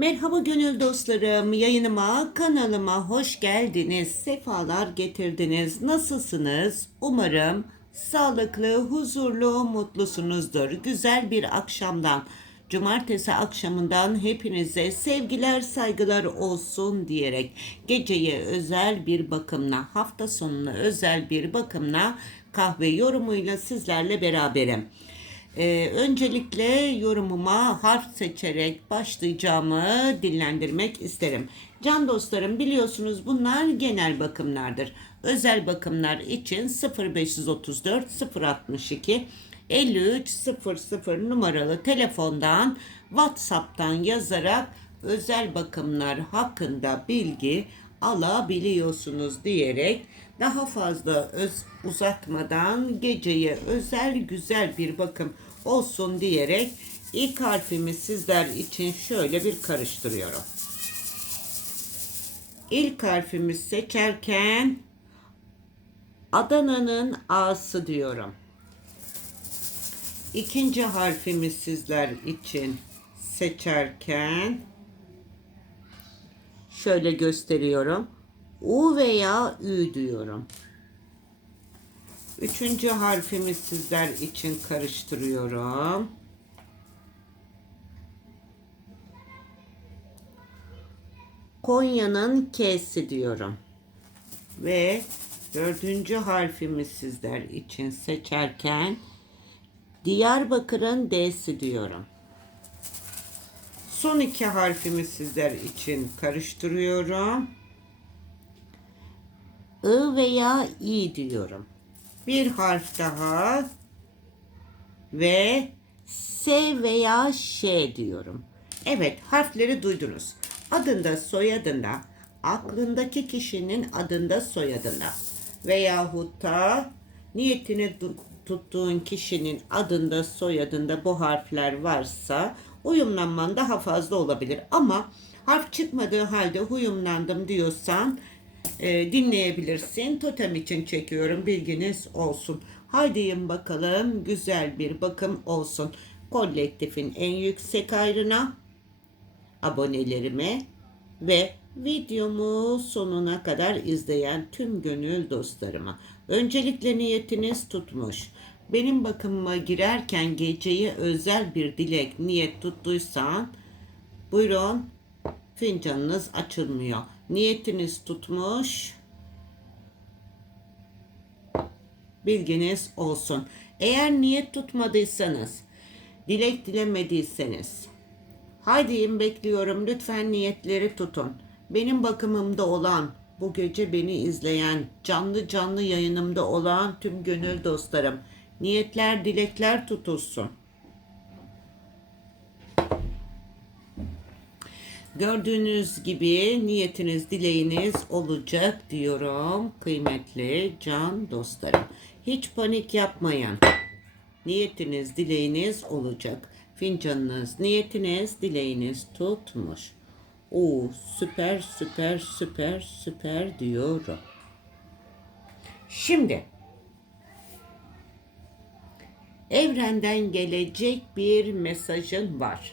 Merhaba gönül dostlarım, yayınıma, kanalıma hoş geldiniz, sefalar getirdiniz. Nasılsınız? Umarım sağlıklı, huzurlu, mutlusunuzdur. Güzel bir akşamdan, cumartesi akşamından hepinize sevgiler, saygılar olsun diyerek geceye özel bir bakımla, hafta sonuna özel bir bakımla kahve yorumuyla sizlerle beraberim. Ee, öncelikle yorumuma harf seçerek başlayacağımı dillendirmek isterim. Can dostlarım biliyorsunuz bunlar genel bakımlardır. Özel bakımlar için 0534 062 53 00 numaralı telefondan WhatsApp'tan yazarak özel bakımlar hakkında bilgi alabiliyorsunuz diyerek daha fazla öz, uzatmadan geceye özel güzel bir bakım olsun diyerek ilk harfimi sizler için şöyle bir karıştırıyorum. İlk harfimi seçerken Adana'nın A'sı diyorum. İkinci harfimi sizler için seçerken şöyle gösteriyorum. U veya Ü diyorum. Üçüncü harfimi sizler için karıştırıyorum. Konya'nın K'si diyorum. Ve dördüncü harfimi sizler için seçerken Diyarbakır'ın D'si diyorum. Son iki harfimi sizler için karıştırıyorum. I veya I diyorum. Bir harf daha ve S veya Ş diyorum. Evet harfleri duydunuz. Adında soyadında aklındaki kişinin adında soyadında veyahut da niyetini tuttuğun kişinin adında soyadında bu harfler varsa uyumlanman daha fazla olabilir. Ama harf çıkmadığı halde uyumlandım diyorsan e, dinleyebilirsin. Totem için çekiyorum bilginiz olsun. Haydiyin bakalım güzel bir bakım olsun. Kolektifin en yüksek ayrına abonelerime ve videomu sonuna kadar izleyen tüm gönül dostlarıma. Öncelikle niyetiniz tutmuş. Benim bakımıma girerken geceye özel bir dilek, niyet tuttuysan buyurun fincanınız açılmıyor. Niyetiniz tutmuş. Bilginiz olsun. Eğer niyet tutmadıysanız, dilek dilemediyseniz, Haydiyim bekliyorum lütfen niyetleri tutun. Benim bakımımda olan, bu gece beni izleyen, canlı canlı yayınımda olan tüm gönül dostlarım, niyetler, dilekler tutulsun. Gördüğünüz gibi niyetiniz, dileğiniz olacak diyorum kıymetli can dostlarım. Hiç panik yapmayın. Niyetiniz, dileğiniz olacak. Fincanınız, niyetiniz, dileğiniz tutmuş. Oo, süper, süper, süper, süper diyorum. Şimdi evrenden gelecek bir mesajın var.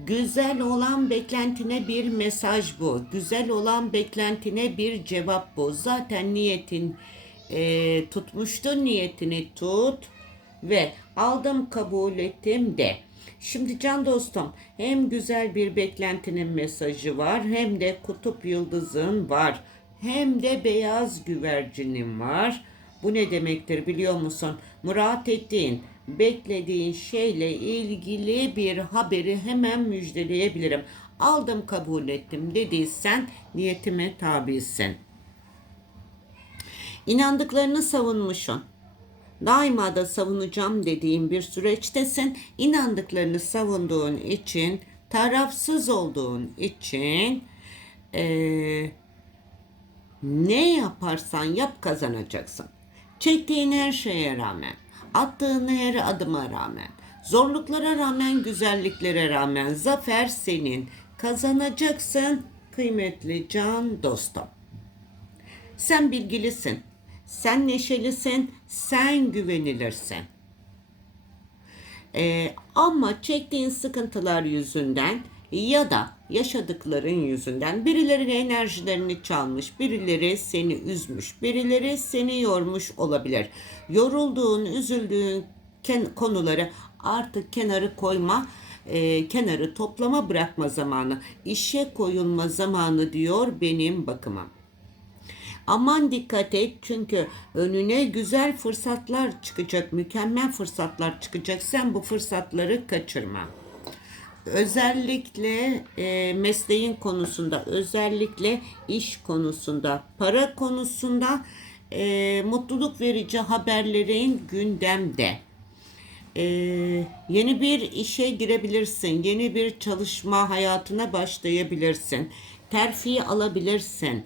Güzel olan beklentine bir mesaj bu. Güzel olan beklentine bir cevap bu. Zaten niyetin e, tutmuştun niyetini tut ve aldım kabul ettim de. Şimdi can dostum hem güzel bir beklentinin mesajı var hem de kutup yıldızın var. Hem de beyaz güvercinin var. Bu ne demektir biliyor musun? Murat ettiğin, beklediğin şeyle ilgili bir haberi hemen müjdeleyebilirim. Aldım kabul ettim dediysen niyetime tabisin. İnandıklarını savunmuşsun. Daima da savunacağım dediğin bir süreçtesin. İnandıklarını savunduğun için, tarafsız olduğun için eee, ne yaparsan yap kazanacaksın. Çektiğin her şeye rağmen, attığın her adıma rağmen, zorluklara rağmen, güzelliklere rağmen zafer senin. Kazanacaksın kıymetli can dostum. Sen bilgilisin. Sen neşelisin. Sen güvenilirsin. Ee, ama çektiğin sıkıntılar yüzünden ya da yaşadıkların yüzünden birileri enerjilerini çalmış, birileri seni üzmüş, birileri seni yormuş olabilir. Yorulduğun, üzüldüğün konuları artık kenarı koyma, e, kenarı toplama bırakma zamanı, işe koyulma zamanı diyor benim bakımım. Aman dikkat et çünkü önüne güzel fırsatlar çıkacak, mükemmel fırsatlar çıkacak. Sen bu fırsatları kaçırma. Özellikle e, mesleğin konusunda, özellikle iş konusunda, para konusunda e, mutluluk verici haberlerin gündemde. Ee, yeni bir işe girebilirsin. Yeni bir çalışma hayatına başlayabilirsin. Terfi alabilirsin.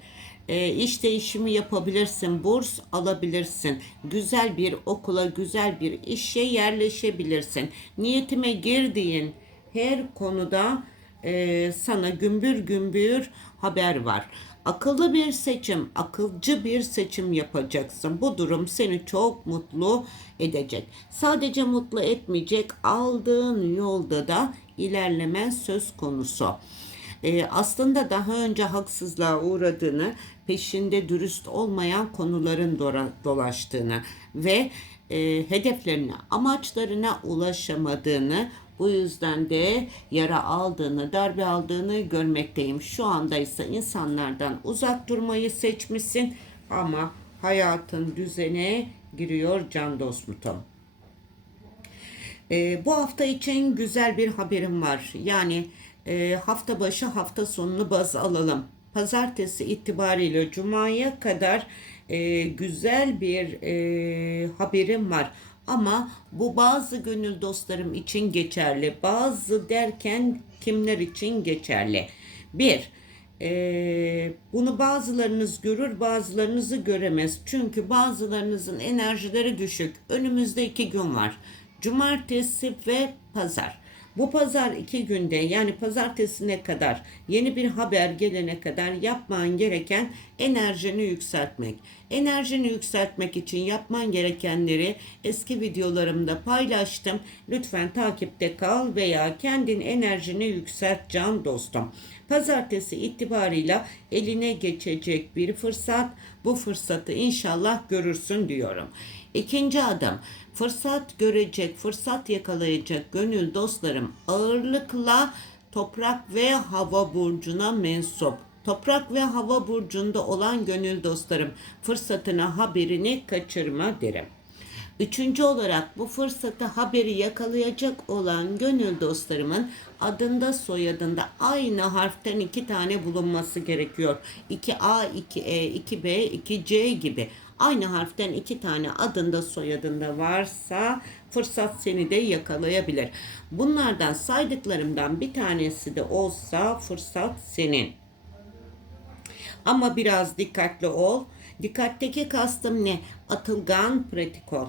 Ee, iş değişimi yapabilirsin. Burs alabilirsin. Güzel bir okula, güzel bir işe yerleşebilirsin. Niyetime girdiğin her konuda e, sana gümbür gümbür haber var. Akıllı bir seçim, akılcı bir seçim yapacaksın. Bu durum seni çok mutlu edecek. Sadece mutlu etmeyecek, aldığın yolda da ilerleme söz konusu. Ee, aslında daha önce haksızlığa uğradığını, peşinde dürüst olmayan konuların dolaştığını ve e, hedeflerine, amaçlarına ulaşamadığını, bu yüzden de yara aldığını, darbe aldığını görmekteyim. Şu anda ise insanlardan uzak durmayı seçmişsin ama hayatın düzene giriyor can dostmutum. Ee, bu hafta için güzel bir haberim var. Yani e, hafta başı hafta sonunu baz alalım. Pazartesi itibariyle Cuma'ya kadar e, güzel bir e, haberim var. Ama bu bazı gönül dostlarım için geçerli. Bazı derken kimler için geçerli? Bir, ee, bunu bazılarınız görür, bazılarınızı göremez. Çünkü bazılarınızın enerjileri düşük. Önümüzde iki gün var. Cumartesi ve pazar. Bu pazar iki günde yani pazartesine kadar yeni bir haber gelene kadar yapman gereken enerjini yükseltmek. Enerjini yükseltmek için yapman gerekenleri eski videolarımda paylaştım. Lütfen takipte kal veya kendin enerjini yükselt can dostum. Pazartesi itibarıyla eline geçecek bir fırsat. Bu fırsatı inşallah görürsün diyorum. İkinci adım fırsat görecek, fırsat yakalayacak gönül dostlarım ağırlıkla toprak ve hava burcuna mensup. Toprak ve hava burcunda olan gönül dostlarım fırsatına haberini kaçırma derim. Üçüncü olarak bu fırsatı haberi yakalayacak olan gönül dostlarımın adında soyadında aynı harften iki tane bulunması gerekiyor. 2A, 2E, 2B, 2C gibi aynı harften iki tane adında soyadında varsa fırsat seni de yakalayabilir. Bunlardan saydıklarımdan bir tanesi de olsa fırsat senin. Ama biraz dikkatli ol. Dikkatteki kastım ne? Atılgan, pratik ol.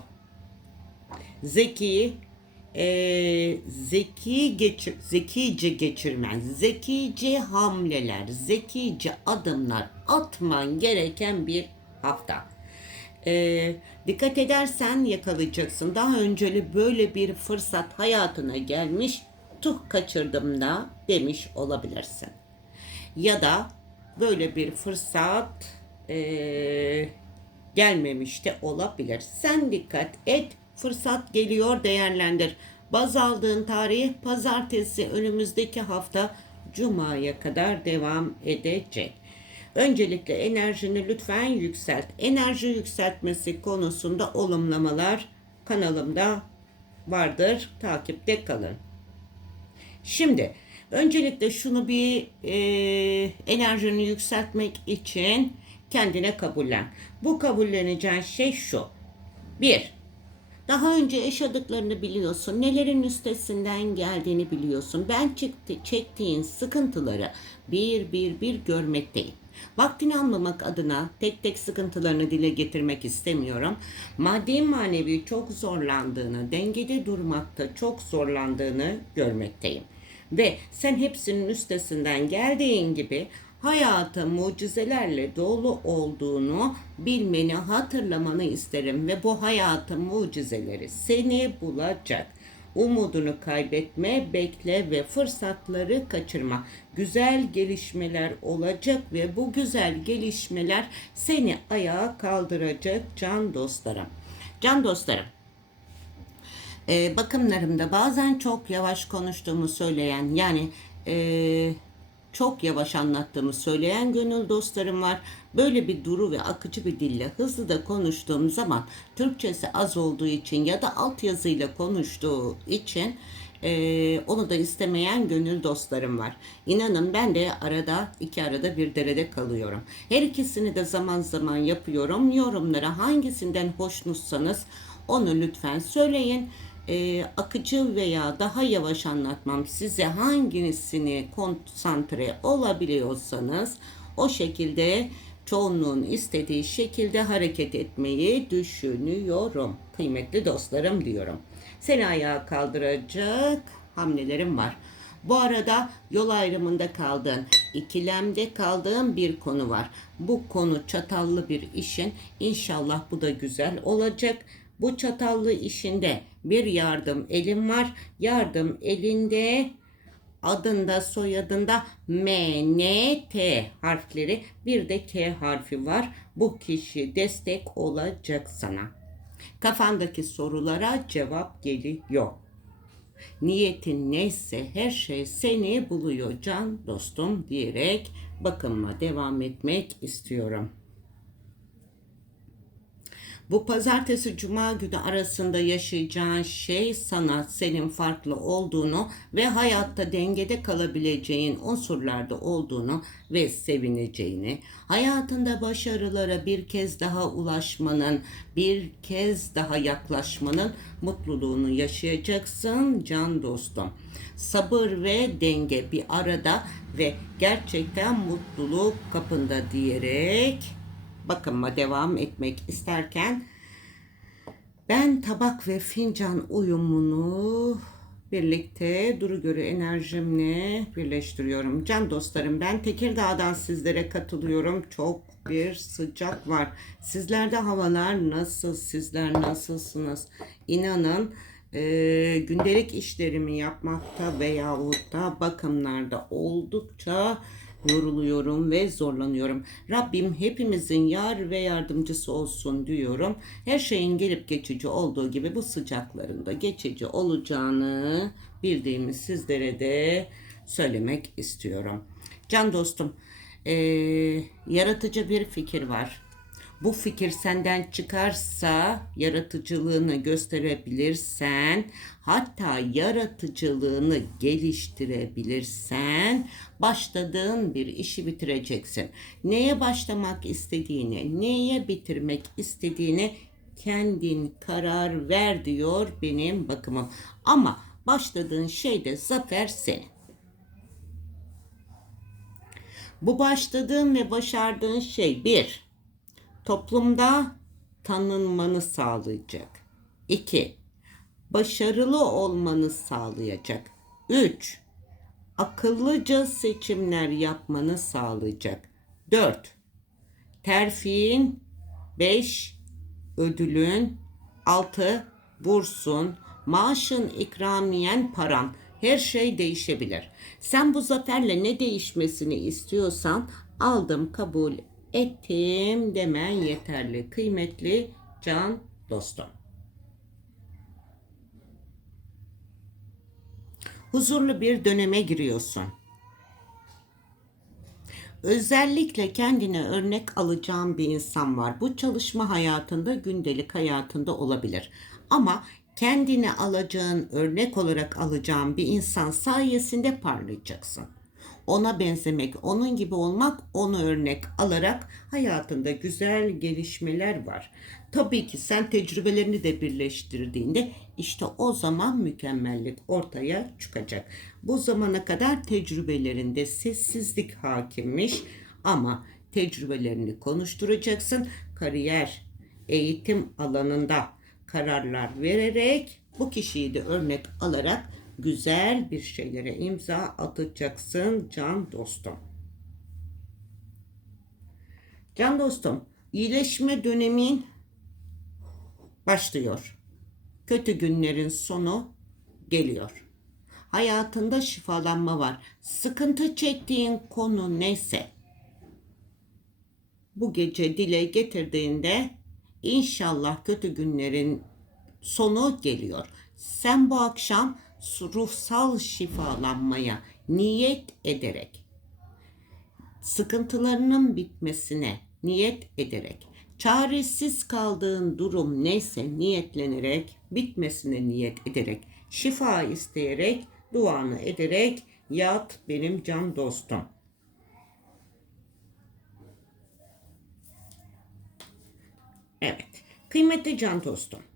Zeki, e, zeki geçir, zekice geçirmen, zekice hamleler, zekice adımlar atman gereken bir hafta. E, dikkat edersen yakalayacaksın. Daha önceli böyle bir fırsat hayatına gelmiş, tuh kaçırdım da demiş olabilirsin. Ya da böyle bir fırsat e, gelmemiş de olabilir. Sen dikkat et, fırsat geliyor değerlendir. Baz aldığın tarih pazartesi önümüzdeki hafta Cuma'ya kadar devam edecek. Öncelikle enerjini lütfen yükselt. Enerji yükseltmesi konusunda olumlamalar kanalımda vardır. Takipte kalın. Şimdi öncelikle şunu bir e, enerjini yükseltmek için kendine kabullen. Bu kabulleneceğin şey şu. Bir, daha önce yaşadıklarını biliyorsun. Nelerin üstesinden geldiğini biliyorsun. Ben çıktı, çektiğin sıkıntıları bir bir bir görmekteyim. Vaktini almamak adına tek tek sıkıntılarını dile getirmek istemiyorum. Maddi manevi çok zorlandığını, dengede durmakta çok zorlandığını görmekteyim. Ve sen hepsinin üstesinden geldiğin gibi hayatın mucizelerle dolu olduğunu bilmeni, hatırlamanı isterim ve bu hayatın mucizeleri seni bulacak. Umudunu kaybetme, bekle ve fırsatları kaçırma. Güzel gelişmeler olacak ve bu güzel gelişmeler seni ayağa kaldıracak can dostlarım. Can dostlarım, e, bakımlarımda bazen çok yavaş konuştuğumu söyleyen yani e, çok yavaş anlattığımı söyleyen gönül dostlarım var. Böyle bir duru ve akıcı bir dille hızlı da konuştuğum zaman Türkçesi az olduğu için ya da altyazıyla konuştuğu için e, onu da istemeyen gönül dostlarım var. İnanın ben de arada iki arada bir derede kalıyorum. Her ikisini de zaman zaman yapıyorum. Yorumlara hangisinden hoşnutsanız onu lütfen söyleyin e, akıcı veya daha yavaş anlatmam size hangisini konsantre olabiliyorsanız o şekilde çoğunluğun istediği şekilde hareket etmeyi düşünüyorum. Kıymetli dostlarım diyorum. Seni ayağa kaldıracak hamlelerim var. Bu arada yol ayrımında kaldığın, ikilemde kaldığın bir konu var. Bu konu çatallı bir işin. İnşallah bu da güzel olacak. Bu çatallı işinde bir yardım elim var. Yardım elinde adında soyadında M, N, T harfleri bir de K harfi var. Bu kişi destek olacak sana. Kafandaki sorulara cevap geliyor. Niyetin neyse her şey seni buluyor can dostum diyerek bakıma devam etmek istiyorum. Bu pazartesi cuma günü arasında yaşayacağın şey sana senin farklı olduğunu ve hayatta dengede kalabileceğin unsurlarda olduğunu ve sevineceğini, hayatında başarılara bir kez daha ulaşmanın, bir kez daha yaklaşmanın mutluluğunu yaşayacaksın can dostum. Sabır ve denge bir arada ve gerçekten mutluluk kapında diyerek bakıma devam etmek isterken ben tabak ve fincan uyumunu birlikte duru göre enerjimle birleştiriyorum. Can dostlarım ben Tekirdağ'dan sizlere katılıyorum. Çok bir sıcak var. Sizlerde havalar nasıl? Sizler nasılsınız? İnanın e, gündelik işlerimi yapmakta veyahut da bakımlarda oldukça yoruluyorum ve zorlanıyorum. Rabbim hepimizin yar ve yardımcısı olsun diyorum. Her şeyin gelip geçici olduğu gibi bu sıcaklarında geçici olacağını bildiğimi sizlere de söylemek istiyorum. Can dostum, eee, yaratıcı bir fikir var. Bu fikir senden çıkarsa yaratıcılığını gösterebilirsen, hatta yaratıcılığını geliştirebilirsen başladığın bir işi bitireceksin. Neye başlamak istediğini, neye bitirmek istediğini kendin karar ver diyor benim bakımım. Ama başladığın şeyde zafer senin. Bu başladığın ve başardığın şey bir, toplumda tanınmanı sağlayacak. 2. Başarılı olmanı sağlayacak. 3. Akıllıca seçimler yapmanı sağlayacak. 4. Terfiin 5. Ödülün 6. Bursun, maaşın, ikramiyen, paran her şey değişebilir. Sen bu zaferle ne değişmesini istiyorsan aldım, kabul ettim demen yeterli. Kıymetli can dostum. Huzurlu bir döneme giriyorsun. Özellikle kendine örnek alacağım bir insan var. Bu çalışma hayatında, gündelik hayatında olabilir. Ama kendine alacağın, örnek olarak alacağın bir insan sayesinde parlayacaksın ona benzemek, onun gibi olmak, onu örnek alarak hayatında güzel gelişmeler var. Tabii ki sen tecrübelerini de birleştirdiğinde işte o zaman mükemmellik ortaya çıkacak. Bu zamana kadar tecrübelerinde sessizlik hakimmiş ama tecrübelerini konuşturacaksın. Kariyer, eğitim alanında kararlar vererek bu kişiyi de örnek alarak güzel bir şeylere imza atacaksın can dostum. Can dostum, iyileşme dönemin başlıyor. Kötü günlerin sonu geliyor. Hayatında şifalanma var. Sıkıntı çektiğin konu neyse bu gece dile getirdiğinde inşallah kötü günlerin sonu geliyor. Sen bu akşam ruhsal şifalanmaya niyet ederek sıkıntılarının bitmesine niyet ederek çaresiz kaldığın durum neyse niyetlenerek bitmesine niyet ederek şifa isteyerek duanı ederek yat benim can dostum. Evet. Kıymetli can dostum.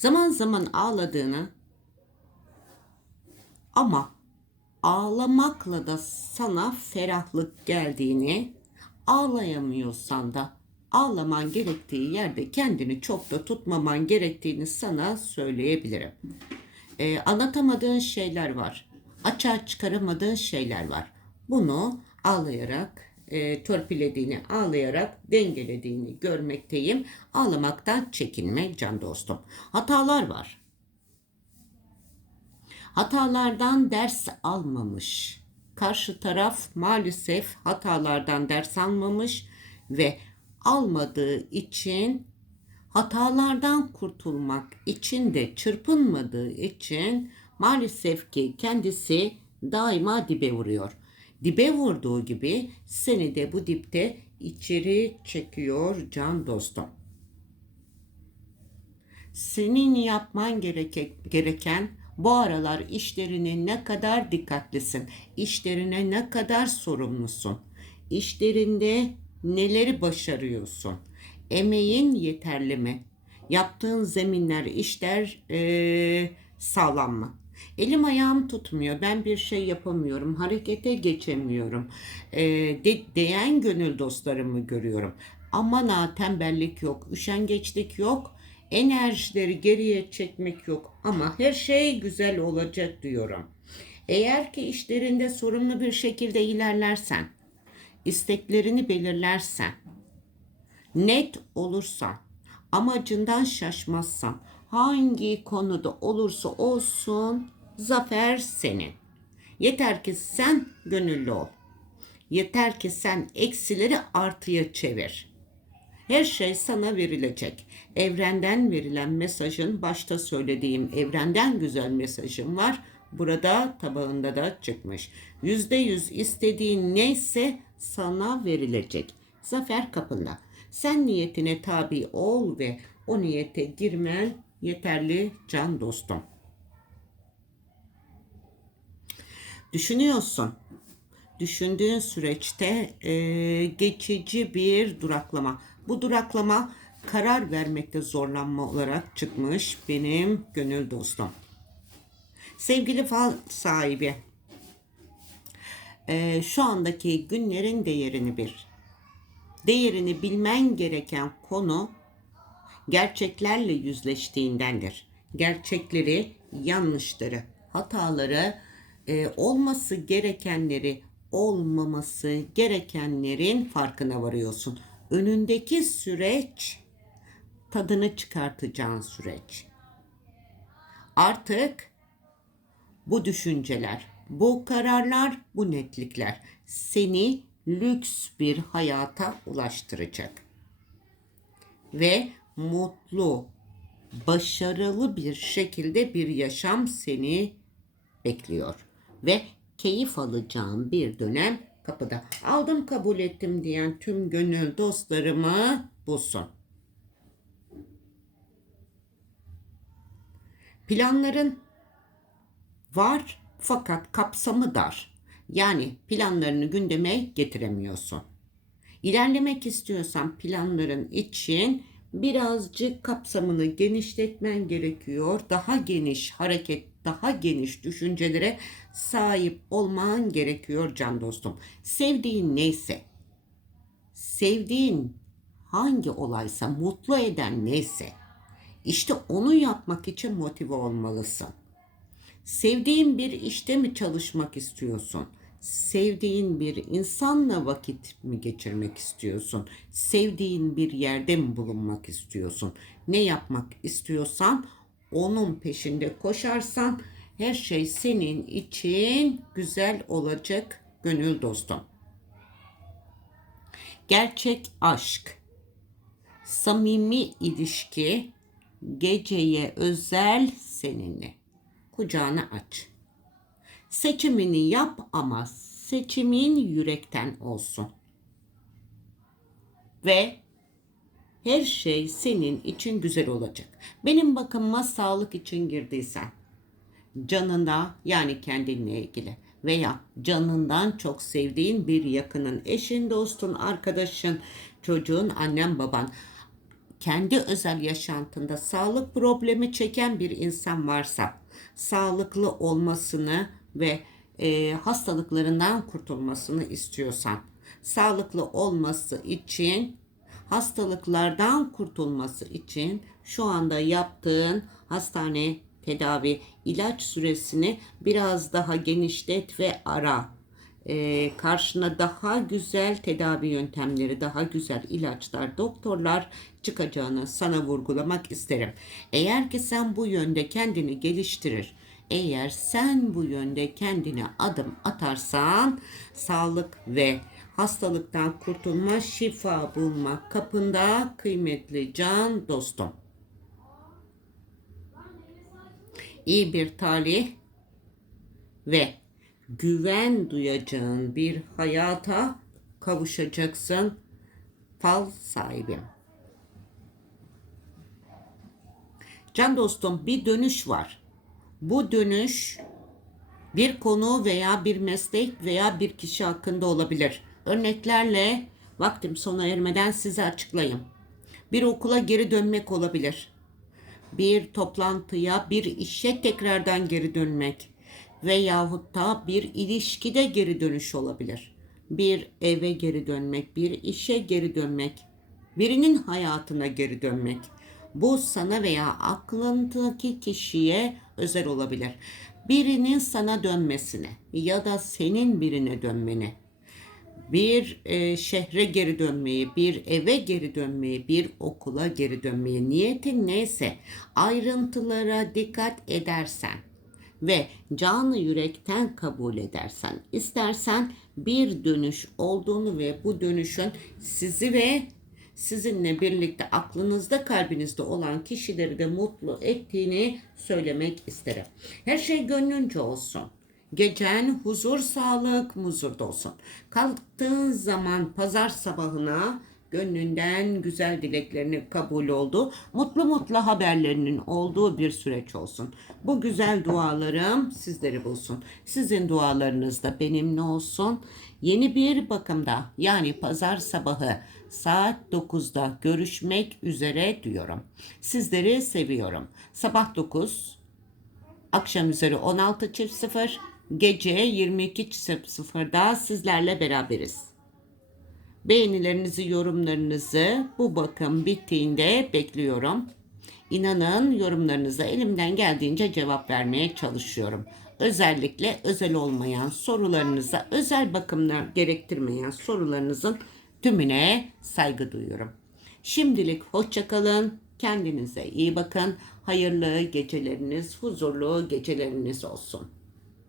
Zaman zaman ağladığını ama ağlamakla da sana ferahlık geldiğini, ağlayamıyorsan da ağlaman gerektiği yerde kendini çok da tutmaman gerektiğini sana söyleyebilirim. Ee, anlatamadığın şeyler var. Açığa çıkaramadığın şeyler var. Bunu ağlayarak, e, törpülediğini, ağlayarak dengelediğini görmekteyim. Ağlamaktan çekinme can dostum. Hatalar var. Hatalardan ders almamış. Karşı taraf maalesef hatalardan ders almamış ve almadığı için hatalardan kurtulmak için de çırpınmadığı için maalesef ki kendisi daima dibe vuruyor. Dibe vurduğu gibi seni de bu dipte içeri çekiyor can dostum. Senin yapman gereke, gereken bu aralar işlerine ne kadar dikkatlisin, işlerine ne kadar sorumlusun, işlerinde neleri başarıyorsun, emeğin yeterli mi, yaptığın zeminler, işler ee, sağlam mı? Elim ayağım tutmuyor. Ben bir şey yapamıyorum. Harekete geçemiyorum. E, de, değen gönül dostlarımı görüyorum. Aman ha tembellik yok. Üşengeçlik yok. Enerjileri geriye çekmek yok. Ama her şey güzel olacak diyorum. Eğer ki işlerinde sorumlu bir şekilde ilerlersen, isteklerini belirlersen, net olursan, amacından şaşmazsan, hangi konuda olursa olsun zafer senin. Yeter ki sen gönüllü ol. Yeter ki sen eksileri artıya çevir. Her şey sana verilecek. Evrenden verilen mesajın başta söylediğim evrenden güzel mesajım var. Burada tabağında da çıkmış. Yüzde yüz istediğin neyse sana verilecek. Zafer kapında. Sen niyetine tabi ol ve o niyete girmen yeterli can dostum. Düşünüyorsun. Düşündüğün süreçte e, geçici bir duraklama. Bu duraklama karar vermekte zorlanma olarak çıkmış benim gönül dostum. Sevgili fal sahibi, e, şu andaki günlerin değerini bir. Değerini bilmen gereken konu gerçeklerle yüzleştiğindendir. Gerçekleri, yanlışları, hataları, e, olması gerekenleri, olmaması gerekenlerin farkına varıyorsun. Önündeki süreç tadını çıkartacağın süreç. Artık bu düşünceler, bu kararlar, bu netlikler seni lüks bir hayata ulaştıracak. Ve mutlu, başarılı bir şekilde bir yaşam seni bekliyor ve keyif alacağın bir dönem kapıda. Aldım kabul ettim diyen tüm gönül dostlarımı bulsun. Planların var fakat kapsamı dar. Yani planlarını gündeme getiremiyorsun. İlerlemek istiyorsan planların için birazcık kapsamını genişletmen gerekiyor. Daha geniş hareket, daha geniş düşüncelere sahip olman gerekiyor can dostum. Sevdiğin neyse, sevdiğin hangi olaysa, mutlu eden neyse, işte onu yapmak için motive olmalısın. Sevdiğin bir işte mi çalışmak istiyorsun? Sevdiğin bir insanla vakit mi geçirmek istiyorsun? Sevdiğin bir yerde mi bulunmak istiyorsun? Ne yapmak istiyorsan onun peşinde koşarsan her şey senin için güzel olacak gönül dostum. Gerçek aşk, samimi ilişki, geceye özel seninle. Kucağını aç. Seçimini yap ama seçimin yürekten olsun. Ve her şey senin için güzel olacak. Benim bakıma sağlık için girdiysen, canına yani kendinle ilgili veya canından çok sevdiğin bir yakının, eşin, dostun, arkadaşın, çocuğun, annen, baban, kendi özel yaşantında sağlık problemi çeken bir insan varsa, sağlıklı olmasını ve e, hastalıklarından kurtulmasını istiyorsan, sağlıklı olması için hastalıklardan kurtulması için şu anda yaptığın hastane tedavi ilaç süresini biraz daha genişlet ve ara. Ee, karşına daha güzel tedavi yöntemleri, daha güzel ilaçlar, doktorlar çıkacağını sana vurgulamak isterim. Eğer ki sen bu yönde kendini geliştirir, eğer sen bu yönde kendine adım atarsan sağlık ve hastalıktan kurtulma, şifa bulma kapında kıymetli can dostum. İyi bir talih ve güven duyacağın bir hayata kavuşacaksın fal sahibim. Can dostum bir dönüş var. Bu dönüş bir konu veya bir meslek veya bir kişi hakkında olabilir. Örneklerle vaktim sona ermeden size açıklayayım. Bir okula geri dönmek olabilir. Bir toplantıya, bir işe tekrardan geri dönmek veyahut da bir ilişkide geri dönüş olabilir. Bir eve geri dönmek, bir işe geri dönmek, birinin hayatına geri dönmek. Bu sana veya aklındaki kişiye özel olabilir. Birinin sana dönmesine ya da senin birine dönmeni bir e, şehre geri dönmeyi, bir eve geri dönmeyi, bir okula geri dönmeyi niyetin neyse ayrıntılara dikkat edersen ve canı yürekten kabul edersen, istersen bir dönüş olduğunu ve bu dönüşün sizi ve sizinle birlikte aklınızda kalbinizde olan kişileri de mutlu ettiğini söylemek isterim. Her şey gönlünce olsun. Gecen huzur, sağlık, muzurda olsun. Kalktığın zaman pazar sabahına gönlünden güzel dileklerini kabul oldu. Mutlu mutlu haberlerinin olduğu bir süreç olsun. Bu güzel dualarım sizleri bulsun. Sizin dualarınız da benimle olsun. Yeni bir bakımda yani pazar sabahı saat 9'da görüşmek üzere diyorum. Sizleri seviyorum. Sabah 9, akşam üzeri 16.00, gece 22.00'da sizlerle beraberiz. Beğenilerinizi, yorumlarınızı bu bakım bittiğinde bekliyorum. İnanın yorumlarınıza elimden geldiğince cevap vermeye çalışıyorum. Özellikle özel olmayan sorularınıza, özel bakımlar gerektirmeyen sorularınızın tümüne saygı duyuyorum. Şimdilik hoşçakalın. Kendinize iyi bakın. Hayırlı geceleriniz, huzurlu geceleriniz olsun.